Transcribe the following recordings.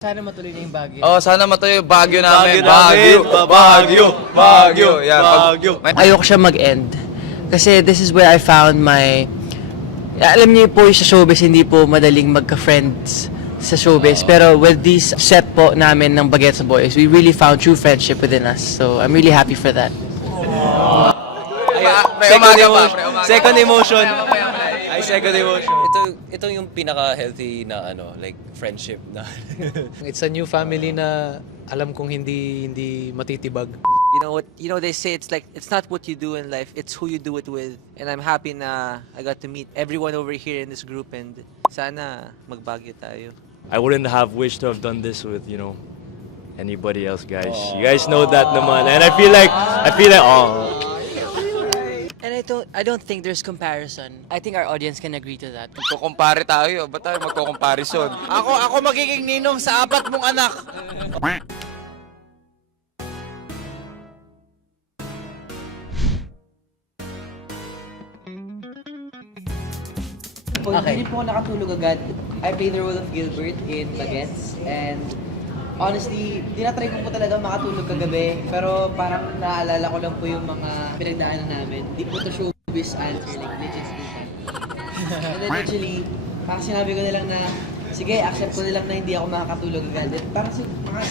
Sana matuloy na yung Baguio. Oh, sana matuloy yung Baguio namin. Baguio. Yeah, Baguio. Ayoko siya mag-end. Kasi this is where I found my... Alam niyo po sa showbiz, hindi po madaling magka-friends sa showbiz. Pero with this set po namin ng Bagets Boys, we really found true friendship within us. So I'm really happy for that. Second emotion. Ay, second emotion. Ito yung pinaka-healthy na like friendship na. It's a new family na alam kong hindi matitibag. You know they say it's like it's not what you do in life, it's who you do it with. And I'm happy na I got to meet everyone over here in this group and sana mag-Baguio tayo. I wouldn't have wished to have done this with, anybody else, guys. You guys know that naman. And I feel like, oh. And I don't think there's comparison. I think our audience can agree to that. Magkukumpare tayo. Ba't tayo magkukumparison? Ako magiging ninong sa 4 mong anak. Okay. Hindi po ako nakatulog agad. I played the role of Gilbert in Bagets and honestly, dinatry ko po talaga makatulog kagabi pero parang naaalala ko lang po yung mga pinagdaanan namin. Hindi po to showbiz answer, like legit speaking. And then actually, parang sinabi ko na lang na sige, accept ko na lang na hindi ako makakatulog agad. At parang mga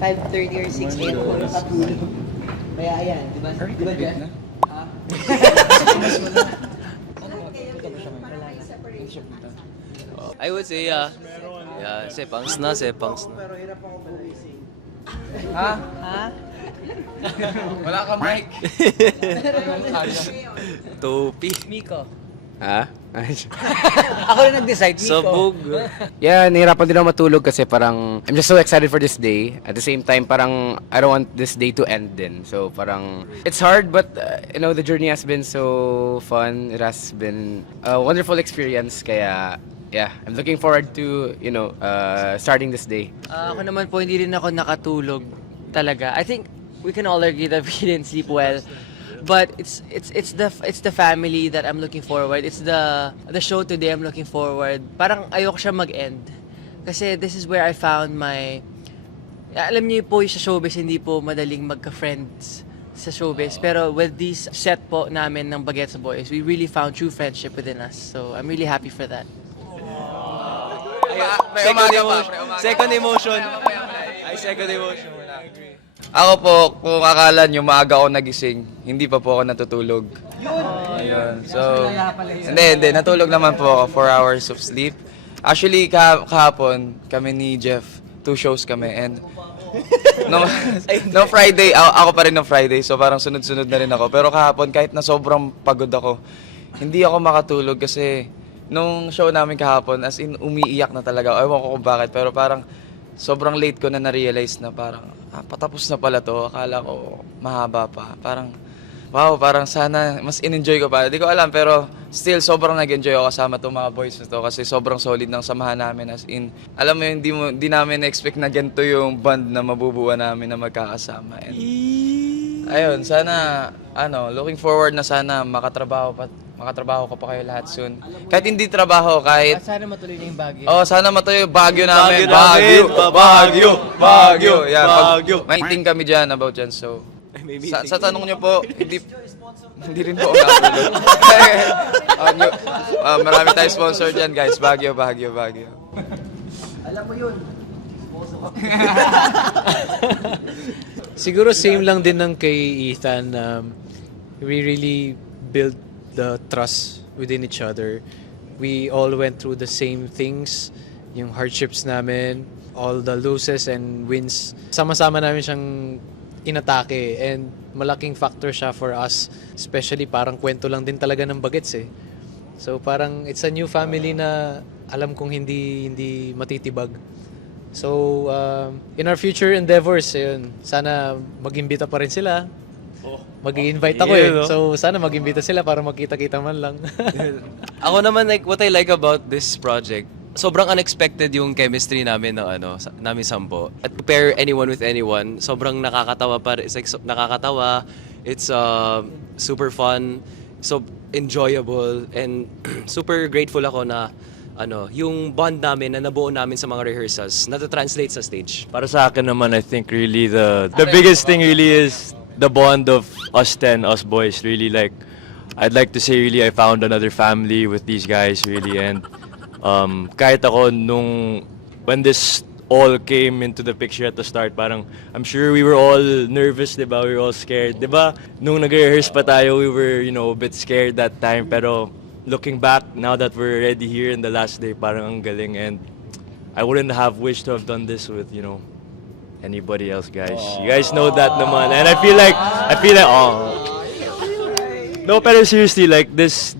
5:30 or 6 a.m. ako nakatulog. Kaya ayan, di ba? Di ba dyan? Ha? I would say, sepangs na. Pero hirap ako magising. Ha? Wala ka mic. Topi. Miko. Ako na nag-decide, Miko. Sabog. Yeah, nahirapan din ako matulog kasi parang I'm just so excited for this day. At the same time, parang I don't want this day to end din. So parang it's hard but the journey has been so fun. It has been a wonderful experience kaya yeah, I'm looking forward to, starting this day. Ako naman po, hindi rin ako nakatulog talaga. I think we can all agree that we didn't sleep well. But it's the family that I'm looking forward. It's the show today I'm looking forward. Parang ayoko siya mag-end. Kasi this is where I found my... Alam niyo po sa showbiz, hindi po madaling magka-friends sa showbiz. Pero with this set po namin ng Bagets Boys, we really found true friendship within us. So I'm really happy for that. Second emotion. Ay, second emotion. Ako po, kung akala nyo maaga ako nagising, hindi pa po ako natutulog. Ayun. So, hindi. Natulog naman po ako. 4 hours of sleep. Actually, kahapon, kami ni Jeff, 2 shows kami. And no Friday, ako pa rin no Friday. So parang sunod-sunod na rin ako. Pero kahapon, kahit na sobrang pagod ako, hindi ako makatulog kasi nung show namin kahapon, as in, umiiyak na talaga. Ewan ko kung bakit, pero parang sobrang late ko na na-realize na parang, patapos na pala to. Akala ko mahaba pa. Parang, wow, parang sana mas in-enjoy ko pa. Hindi ko alam, pero still, sobrang nag-enjoy ako kasama itong mga boys na to kasi sobrang solid ng samahan namin. As in, alam mo yun, di namin na-expect na ganito yung band na mabubuo namin na magkakasama. And, ayun, sana, looking forward na sana makatrabaho ko pa kayo lahat soon. Kahit hindi trabaho, kahit... Sana matuloy na yung Baguio. Oh, sana matuloy yung Baguio namin. Baguio. Yeah, Baguio. may meeting kami dyan about dyan, so... Sa tanong niyo po, hindi rin po ako nakatulog. Marami tayong sponsor dyan, guys. Baguio. Alam mo yun. Siguro same lang din ng kay Ethan. We really built the trust within each other. We all went through the same things, yung hardships namin, all the losses and wins. Sama-sama namin siyang inatake and malaking factor siya for us, especially parang kwento lang din talaga ng Bagets eh. So parang it's a new family na alam kong hindi matitibag. So in our future endeavors, yun, sana mag-imbita pa rin sila. Mag-i-invite ako So sana mag-imbita sila para magkita-kita man lang. Ako naman, what I like about this project, sobrang unexpected yung chemistry namin namin sampo. At pair anyone with anyone, sobrang nakakatawa pa. It's like nakakatawa. It's super fun, so enjoyable, and super grateful ako na yung bond namin na nabuo namin sa mga rehearsals, na-translate sa stage. Para sa akin naman, I think really the biggest thing really is the bond of us 10, us boys. Really, like, I'd like to say really I found another family with these guys really, and kahit ako when this all came into the picture at the start, parang I'm sure we were all nervous, diba? We were all scared, diba? Nung nag-rehearse pa tayo, we were, a bit scared that time, pero looking back, now that we're already here in the last day, parang ang galing, and I wouldn't have wished to have done this with, anybody else, guys. You guys know that naman, and I feel like, no, pero seriously, like, this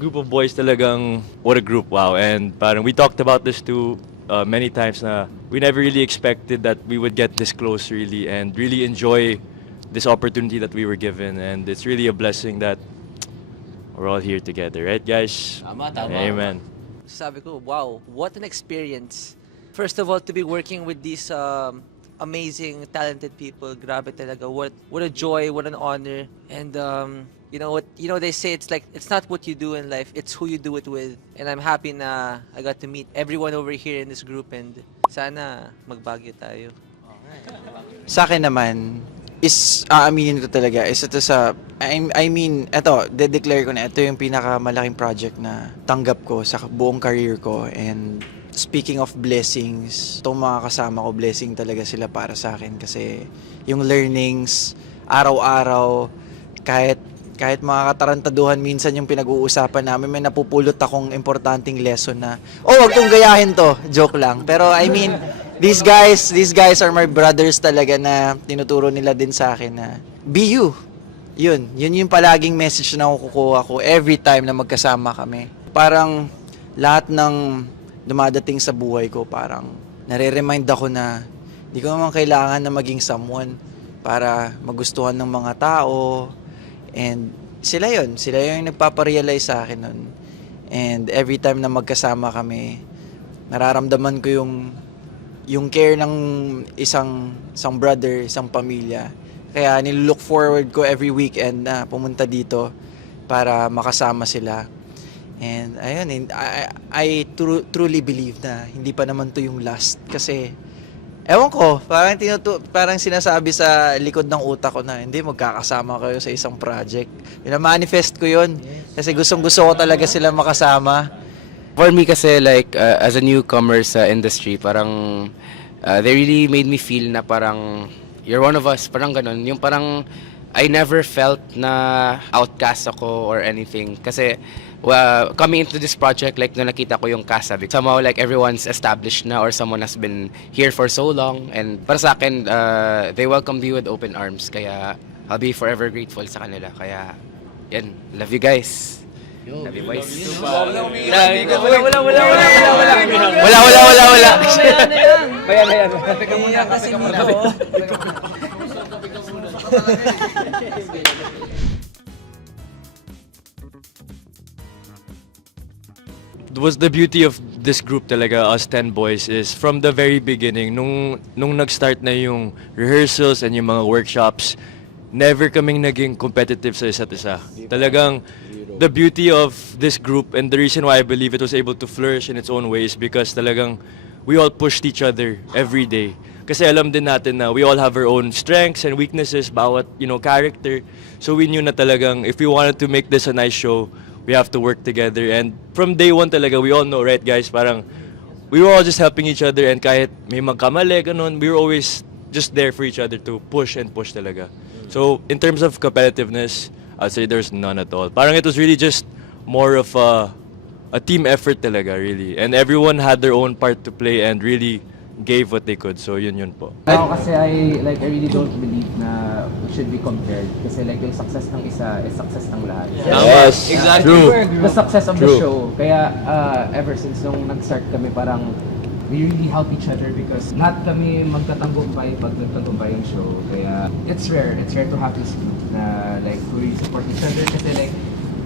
group of boys talagang, what a group, wow, and parang we talked about this too, many times na we never really expected that we would get this close really and really enjoy this opportunity that we were given, and it's really a blessing that we're all here together, right guys? Tama. Amen. Sabi ko, wow, what an experience. First of all, to be working with these amazing, talented people. Grabe talaga. What a joy, what an honor. And they say it's not what you do in life, it's who you do it with. And I'm happy na I got to meet everyone over here in this group, and sana magbagyo tayo. Sa akin naman, aaminin ko talaga, ito de-declare ko na ito yung pinakamalaking project na tanggap ko sa buong career ko. And speaking of blessings, itong mga kasama ko, blessing talaga sila para sa akin, kasi yung learnings, araw-araw, kahit mga katarantaduhan minsan yung pinag-uusapan namin, may napupulot akong importanteng lesson na, wag kong gayahin to, joke lang. Pero I mean, these guys are my brothers talaga, na tinuturo nila din sa akin na be you. Yun yung palaging message na kukuha ko every time na magkasama kami. Parang lahat ng dumadadating sa buhay ko, parang nare-remind ako na di ko naman kailangan na maging someone para magustuhan ng mga tao. And sila yung nagpaparealize sa akin nun. And every time na magkasama kami, nararamdaman ko yung care ng isang brother, isang pamilya. Kaya nilook forward ko every weekend na pumunta dito para makasama sila. And ayun, I truly believe na hindi pa naman to yung last, kasi ewan ko, parang sinasabi sa likod ng utak ko na hindi, magkakasama kayo sa isang project. Pina-manifest ko yun kasi gustong-gusto ko talaga sila makasama. For me kasi, like, as a newcomer sa industry, parang they really made me feel na parang you're one of us, parang ganun. Yung parang I never felt na outcast ako or anything, kasi coming into this project, like, nung nakita ko yung cast, sabi, somehow like everyone's established na, or someone has been here for so long, and para sa akin, they welcomed you with open arms, kaya I'll be forever grateful sa kanila. Kaya yan, love you guys. Love you boys. Wala. Iyak kasi nito. Was the beauty of this group talaga, us 10 boys, is from the very beginning, nung nag-start na yung rehearsals and yung mga workshops, never kaming naging competitive sa isa't isa. Talagang the beauty of this group, and the reason why I believe it was able to flourish in its own way, is because talagang we all pushed each other every day. Kasi alam din natin na we all have our own strengths and weaknesses, bawat, character. So we knew na talagang if we wanted to make this a nice show, we have to work together. And from day one talaga, we all know, right guys, parang we were all just helping each other, and kahit may magkamali, ganun, we were always just there for each other to push and push talaga. So in terms of competitiveness, I'd say there's none at all. Parang it was really just more of a team effort talaga, really. And everyone had their own part to play and really gave what they could. So yun po. Ako kasi I really don't believe na we should be compared, kasi like yung success ng isa is success ng lahat. Yes, exactly. True. The success of the True. show. Kaya ever since nung nag-start kami, parang we really help each other, because lahat kami magtatagumpay pag nagtagumpay yung show. Kaya it's rare to have this group na like we support each other, kasi like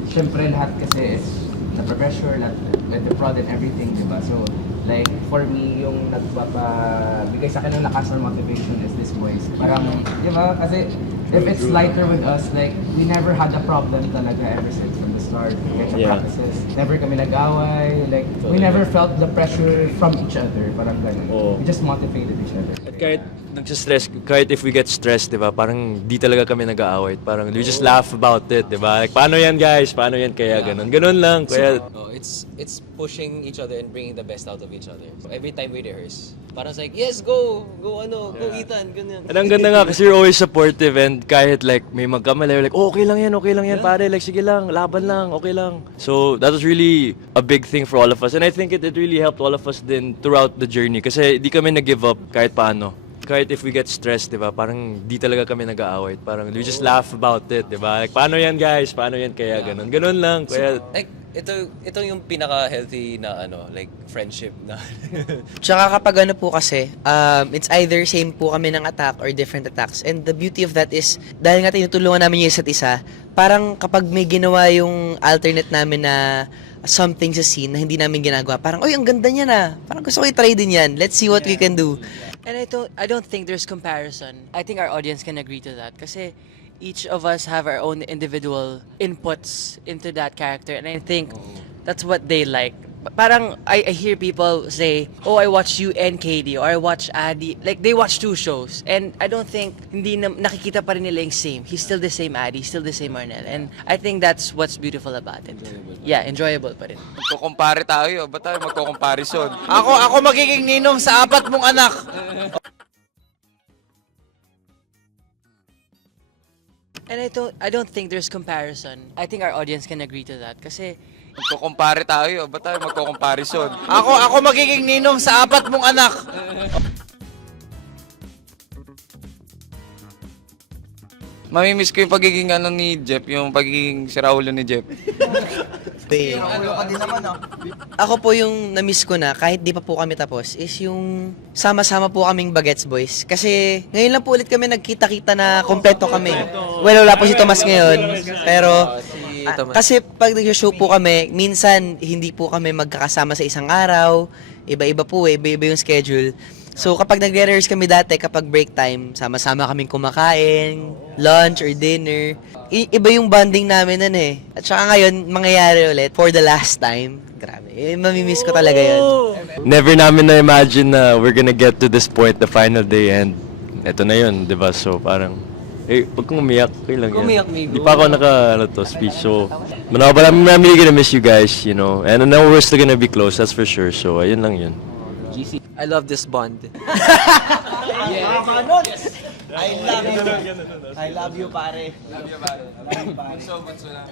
syempre lahat kasi is na-pressure, like the prod and everything, diba? So like for me, yung nagpapabigay sa akin ng lakas or motivation is this voice. Parang, diba? Kasi if it's lighter with us, like we never had a problem talaga ever since from the start, get Yeah. practices. Never kami nag-away. Like, we never felt the pressure from each other. Parang ganun. Oo. We just motivated each other. At kahit nagsistress, kahit if we get stressed, di ba, parang di talaga kami nag-aaway. Parang we just laugh about it, di ba? Like, paano yan guys? Paano yan kaya ganun? Ganun lang. Kaya, It's pushing each other and bringing the best out of each other. So every time we rehearse, parang it's like, yes, go Ethan, ganyan. and ang ganda nga kasi you're always supportive and kahit like may magkamali, you're like, oh, okay lang yan, pare. Like, sige lang, laban lang, okay lang. So, that was really a big thing for all of us. And I think it really helped all of us din throughout the journey. Kasi di kami nag-give up kahit paano. Kahit if we get stressed, di ba, parang di talaga kami nag-aaway. Parang we just laugh about it, di ba? Like, paano yan guys? Paano yan kaya ganun? Ganun lang. Kaya, Like, ito yung pinaka-healthy na like friendship na. Tsaka kapag ano po kasi, it's either same po kami ng attack or different attacks. And the beauty of that is, dahil nga tinutulungan namin yung isa't isa, parang kapag may ginawa yung alternate namin na something sa scene na hindi namin ginagawa, parang, oy, ang ganda niya na. Parang gusto ko i-try din yan. Let's see what we can do. And I don't think there's comparison. I think our audience can agree to that. Kasi each of us have our own individual inputs into that character. And I think that's what they like. Parang I hear people say, oh, I watch you and Katie, or I watch Addy. Like, they watch two shows. And I don't think, hindi na, nakikita pa rin nila yung same. He's still the same Addy, still the same Arnel. And I think that's what's beautiful about it. Yeah, enjoyable pa rin. Magkukumpare tayo. Ba't tayo magkukomparison? Ako magiging ninong sa 4 mong anak. And I don't think there's comparison. I think our audience can agree to that. Kasi Magkukumpare tayo. Ba't tayo magkukomparison? Ako magiging ninong sa 4 mong anak. Mamimiss ko yung pagiging ni Jeff, yung pagiging siraulo ni Jeff. Ako po yung na-miss ko na, kahit di pa po kami tapos, is yung sama-sama po kaming Bagets Boys. Kasi ngayon lang po ulit kami nagkita-kita na kompleto kami. Well, wala po si Tomas ngayon. Pero, kasi pag nag-show po kami, minsan hindi po kami magkakasama sa isang araw. Iba-iba po iba-iba yung schedule. So kapag nagre-rehearse kami dati, kapag break time, sama-sama kaming kumakain, lunch or dinner. Iba yung bonding namin nun eh. At saka ngayon, mangyayari ulit for the last time. Grabe, mamimiss ko talaga yun. never namin na-imagine na we're gonna get to this point, the final day, and eto na yun, di ba? So, parang, pag kung umiyak, okay lang yan. Umiyak, amigo. Di pa ako speech, so, I'm really gonna miss you guys, you know, and I know we're still gonna be close, that's for sure, so, ayun lang yun. I love this bond. I love you. I love you, pare. So much na.